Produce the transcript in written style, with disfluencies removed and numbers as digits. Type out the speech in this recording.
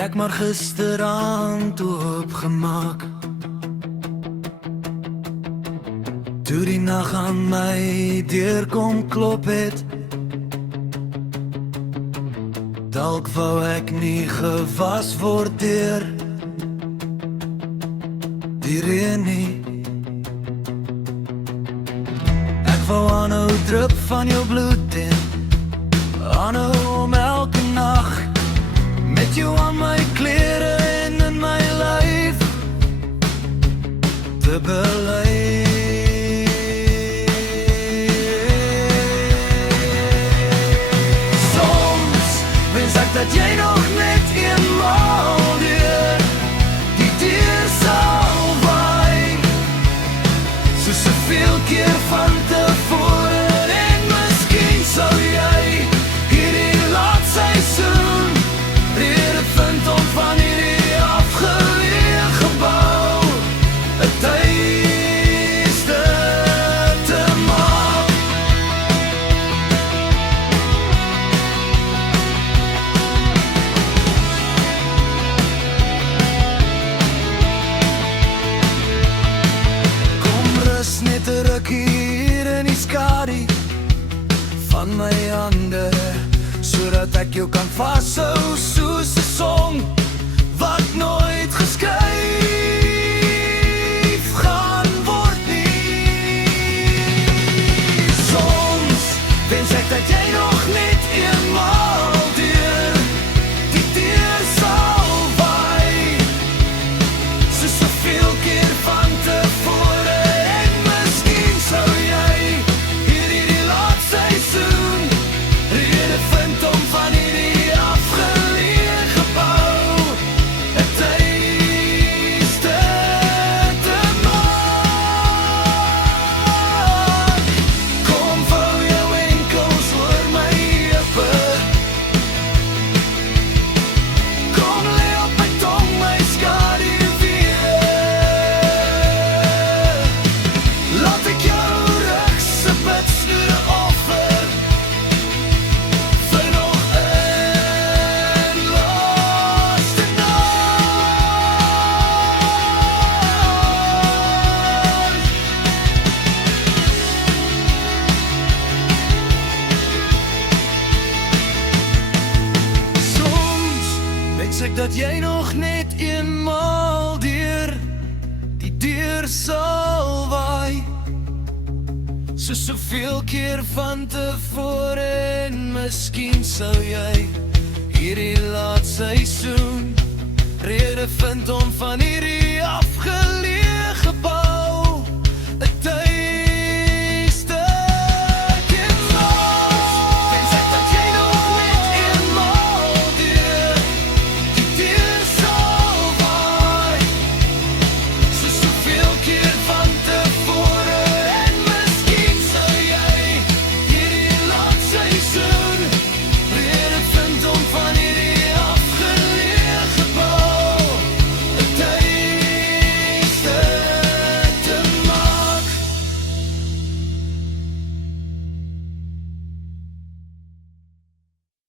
ek maar gisteraand oopgemaak. Toe die nag aan my deur kom klop het, dalk wou ek nie gewas word deur die reën nie. Ek wou aanhou drup van jou bloed en aanhou om elke nag met jou aan my klere en in my lyf te beleef. Dat jy nog net eenmaal deur die deur sal waai, soos soveel keer van tevore. En miskien sal jy hierdie laatseisoen rede vind om van hierdie afgeleë gebou 'n tuiste te maak. Net 'n rukkie hier in die skadu van my hande, sodat ek jou kan vashou soos 'n song wat nooit geskuif gaan word nie. Soms wens ek dat jy nog net eenmaal deur die deur sal waai, soos soveel keer van tevore. Ek dat jy nog net eenmaal deur die deur sal waai, soos soveel keer van tevore. En miskien sou jy hierdie laatseisoen rede vind om van hierdie afgeleë gebou